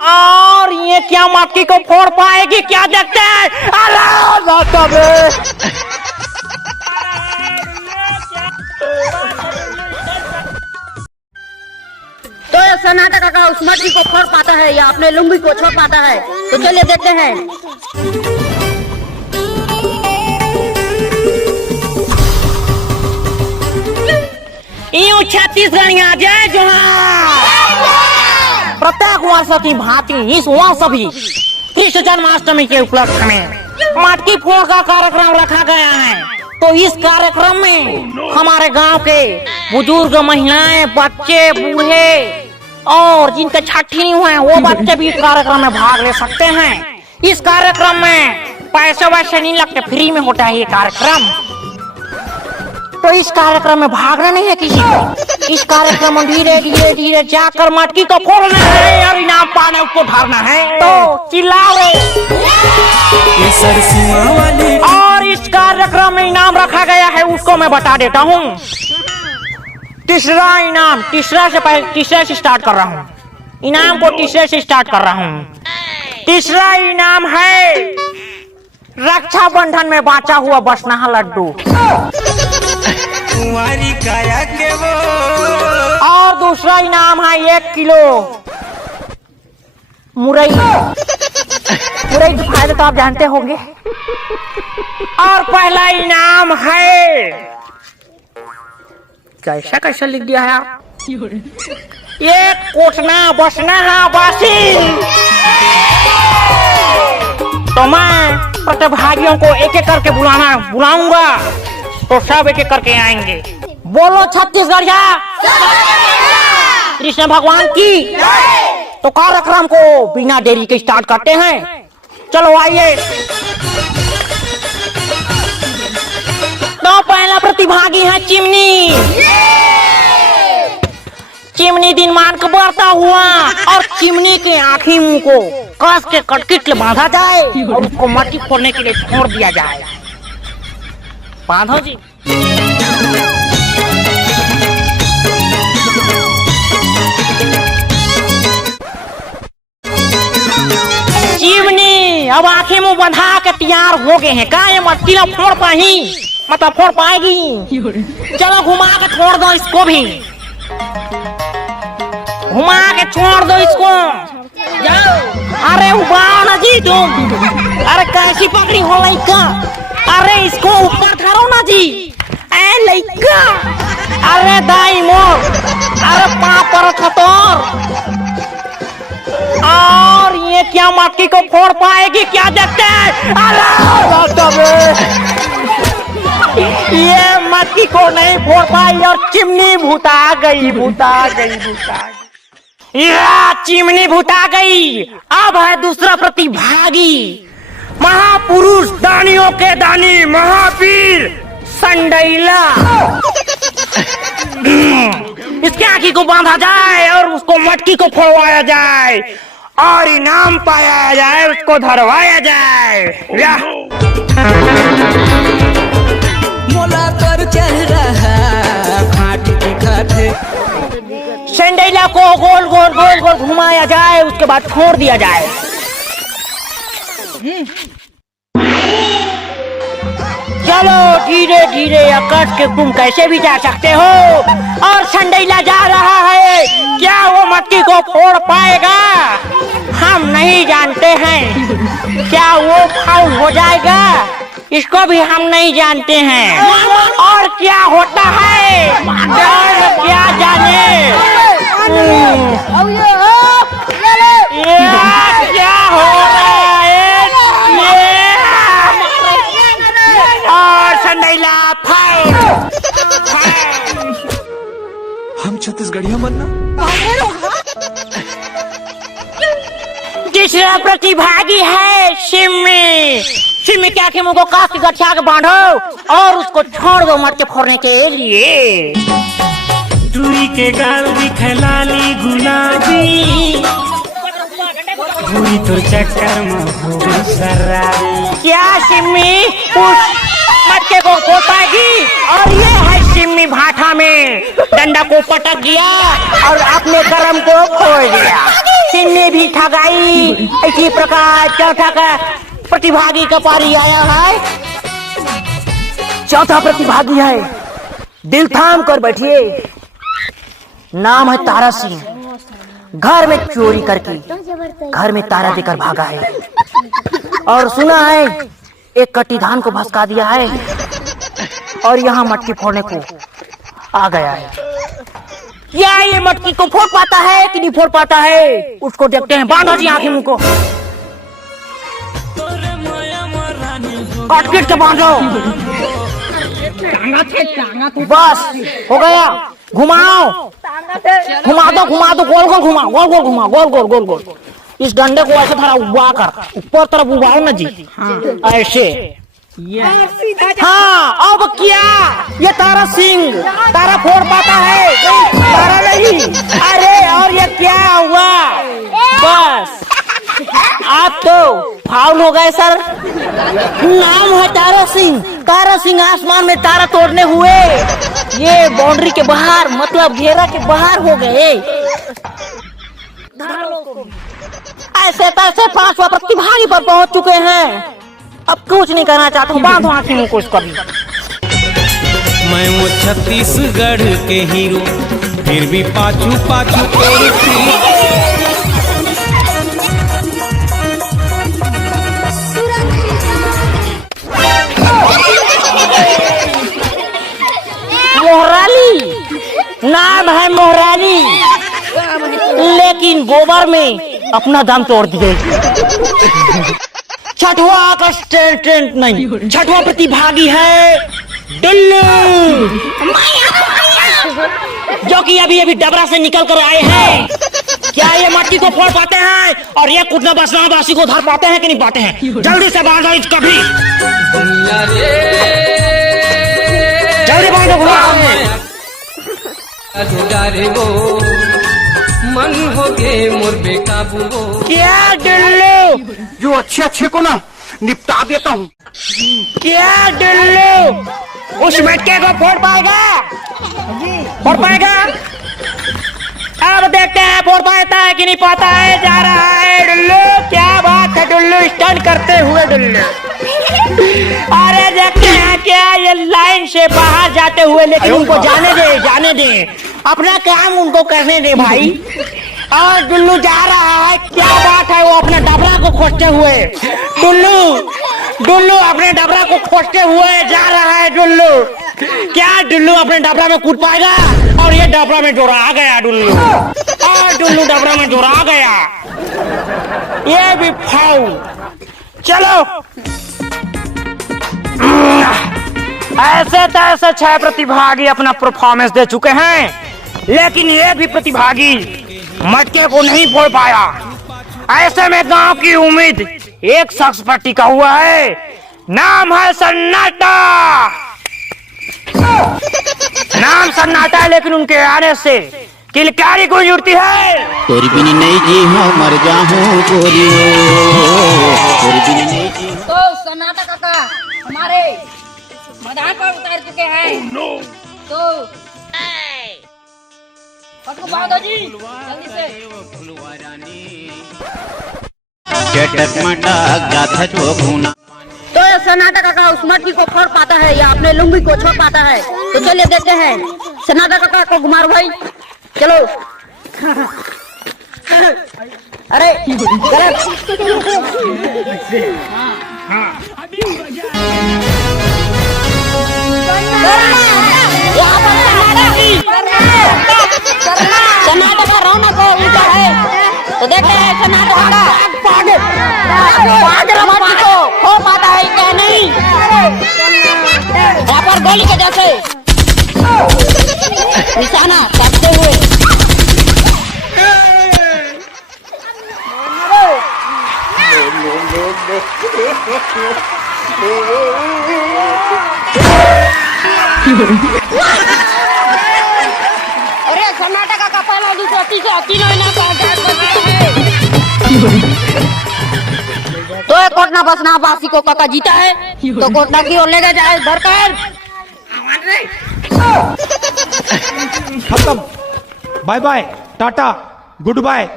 और ये क्या मटकी को फोड़ पाएगी क्या देखते हैं। तो ये सन्नाटा का उस मटकी को फोड़ पाता है या अपने लुंगी को छोड़ पाता है, तो चलिए देखते हैं। यूं छत्तीसगढ़िया जय जोहार। प्रत्येक वर्ष की भांति इस वर्ष भी कृष्ण जन्माष्टमी के उपलक्ष्य में मटकी फोड़ का कार्यक्रम रखा गया है। तो इस कार्यक्रम में हमारे गांव के बुजुर्ग, महिलाएं, बच्चे, बूढ़े और जिनके छठी नहीं हुए वो बच्चे भी इस कार्यक्रम में भाग ले सकते हैं। इस कार्यक्रम में पैसे वैसे नहीं लगते, फ्री में होता है ये कार्यक्रम। तो इस कार्यक्रम में भागना नहीं है किसी को। इस कार्यक्रम में धीरे धीरे धीरे जाकर मटकी को फोड़ना है और इनाम पाने उसको ढालना है। तो चिल्लाओ। और इस कार्यक्रम में इनाम रखा गया है उसको मैं बता देता हूँ। तीसरा इनाम, तीसरे से स्टार्ट कर रहा हूँ। इनाम को तीसरे से स्टार्ट कर रहा हूँ। तीसरा इनाम है रक्षाबंधन में बांचा हुआ बसनाहा लड्डू। और दूसरा इनाम है 1 किलो मुरई। मुरई तो फायदे तो आप जानते होंगे। और पहला इनाम है, कैसा कैसा लिख दिया है आप, ये कोटना बसना बासी। तो मैं प्रतिभागियों को एक एक करके बुलाऊंगा तो सब एक एक करके आएंगे। बोलो छत्तीसगढ़िया कृष्ण भगवान की। तो कार्यक्रम को बिना देरी के स्टार्ट करते हैं। चलो आइए। तो पहला प्रतिभागी है चिमनी। चिमनी दिन मान को बढ़ता हुआ और चिमनी के आँखी मुंह को कस के कटकिट बांधा जाए और उसको मटकी फोड़ने के लिए छोड़ दिया जाए। बांधो जी। चिमनी अब आंखें मुंह बंधा के तैयार हो गए हैं। का ये मटकी ना फोड़ पाही, मतलब फोड़ पाएगी। चलो घुमा के छोड़ दो इसको भी, घुमा के छोड़ दो इसको। जाओ। अरे उबाओ ना जी तुम। अरे कैसी पकड़ी हो लइका। अरे इसको ऊपर धरो ना जी। ए लइका, अरे दाई मोर, अरे पाप पर खतौर। और ये क्या मटकी को फोड़ पाएगी क्या देखते हैं। ये मटकी को नहीं फोड़ पाई और चिमनी भूता गई। या चिमनी भूता गई। अब है दूसरा प्रतिभागी, महापुरुष, दानियों के दानी, महावीर संडैला। इसके आँखी को बांधा जाए और उसको मटकी को फोड़वाया जाए और इनाम पाया जाए, उसको धरवाया जाए। मोला पर चल रहा घाट के घाटे। संडैला को गोल गोल गोल गोल घुमाया जाए, उसके बाद छोड़ दिया जाए। चलो धीरे धीरे अकड़ के तुम कैसे भी जा सकते हो। और संडैला जा रहा है, क्या वो मटकी को फोड़ पाएगा हम नहीं जानते हैं। क्या वो फाउल हो जाएगा इसको भी हम नहीं जानते हैं। और क्या होता है क्या जाने। क्या हो रहा है। और संडैला हम छत्तीसगढ़िया बनना। तीसरा प्रतिभागी है सिम्मी। सिम्मी क्या के मुंह को काट के गठिया के बांधो और उसको छोड़ दो मटके फोड़ने के लिए। दूरी के गाल दिखलाली गुलाबी, भूरी तो चक्कर में हो गई शराबी। क्या सिम्मी उस मटके को फोड़ पाएगी। और ये है सिम्मी भाठा में डंडा को पटक दिया और अपने कर्म को खोल दिया। सिंह ने भी ठगाई। इसी प्रकार चौथा का प्रतिभागी का पारी आया है। चौथा प्रतिभागी है, दिल थाम कर बैठिए, नाम है तारा सिंह। घर में चोरी करके घर में तारा देकर भागा है और सुना है एक कट्टी धान को भसका दिया है और यहाँ मटकी फोड़ने को आ गया है। क्या ये मटकी को फोड़ पाता है कि नहीं फोड़ पाता है, उसको देखते हैं। बांधो जी आंखें मुंह को, काट के बांधो। बस हो गया, घुमाओ, घुमा दो, गोल गोल घुमा, गोल गोल घुमा, गोल गोल। इस डंडे को ऐसे थोड़ा उबा कर ऊपर तरफ उबाओ ना जी, ऐसे। हाँ, अब क्या ये तारा सिंह तारा फोड़ पाता है? तारा नहीं, अरे और ये क्या हुआ? बस आप तो फाउल हो गए सर। नाम है तारा सिंह। तारा सिंह आसमान में तारा तोड़ने हुए ये बाउंड्री के बाहर, मतलब घेरा के बाहर हो गए। ऐसे तैसे पांचवा प्रतिभागी पर पहुंच चुके हैं। अब कुछ नहीं करना चाहता हूँ, बांधो आंखें मुंह को इसका भी। मैं वो छत्तीसगढ़ के हीरो, फिर भी पाछू मोहराली, नाम है मोहराली, लेकिन गोबर में अपना दम तोड़ दिए। छठवा का स्टेंट नहीं, छठवा प्रतिभागी है डुल्लू, जो कि अभी डबरा से निकल कर आए हैं। क्या ये मटकी को फोड़ पाते हैं और ये कुटना बसना बासी को धर पाते हैं कि नहीं पाते हैं? जल्दी से बांधो इसका भी, जल्दी बांधो। मन हो गए मोर बेकाबू। क्या डुल्लू, जो अच्छे को ना निपटा देता हूँ। क्या डुल्लू उस मटके को फोड़ पाएगा? फोड़ पाएगा? अब देखते हैं फोड़ पाता है कि नहीं पाता है। जा रहा है डुल्लू, क्या बात है डुल्लू, स्टंट करते हुए डुल्लू। अरे देखते हैं क्या ये लाइन से बाहर जाते हुए, लेकिन उनको जाने दे, अपना काम उनको करने दे भाई। और डुल्लू जा रहा है, क्या बात है, वो अपने डबरा को खोजते हुए। डुल्लू अपने डबरा को खोजते हुए जा रहा है डुल्लू। क्या डुल्लू अपने डबरा में कूद पाएगा? और ये डबरा में जोड़ा आ गया डुल्लू, और डुल्लू डबरा में जोड़ा आ गया, ये भी फाउल। चलो ऐसे तैसे 6 प्रतिभागी अपना परफॉर्मेंस दे चुके हैं, लेकिन ये भी प्रतिभागी मटके को नहीं फोड़ पाया। ऐसे में गांव की उम्मीद एक शख्स पर टिका हुआ है, नाम है सन्नाटा। नाम सन्नाटा है, लेकिन उनके आने से किलकारी को जुड़ती है। तोरी बिनी नहीं जी हाँ मर जाऊं गोरी, तोरी बिनी नहीं जी। तो सन्नाटा काका हमारे मैदान पर उतार चुके हैं। तो पटको बांधो जी जल्दी से। चटक मटक जाता तो भूना। तो ये सन्नाटा काका उस मटकी को फोड़ पाता है या अपने लुंगी को छोड़ पाता है? तो चलिए देखते हैं। सन्नाटा काका को घुमाओ भाई, चलो। अरे सन्नाटा का रौनक उल्टा है, तो देखते हैं सन्नाटा का मटकी को फोड़ पाता है क्या नहीं। यहाँ पर गोली के जैसे निशाना साधते हुए अरे सन्नाटा का पहला दूसरा तीसरा तीनों इनाम का अटैक कर रहा है। तो एक कोटना बसना बासी को काका जीता है, तो कोटना की ओर ले जाए धरकर। खत्म, bye bye, tata, good bye.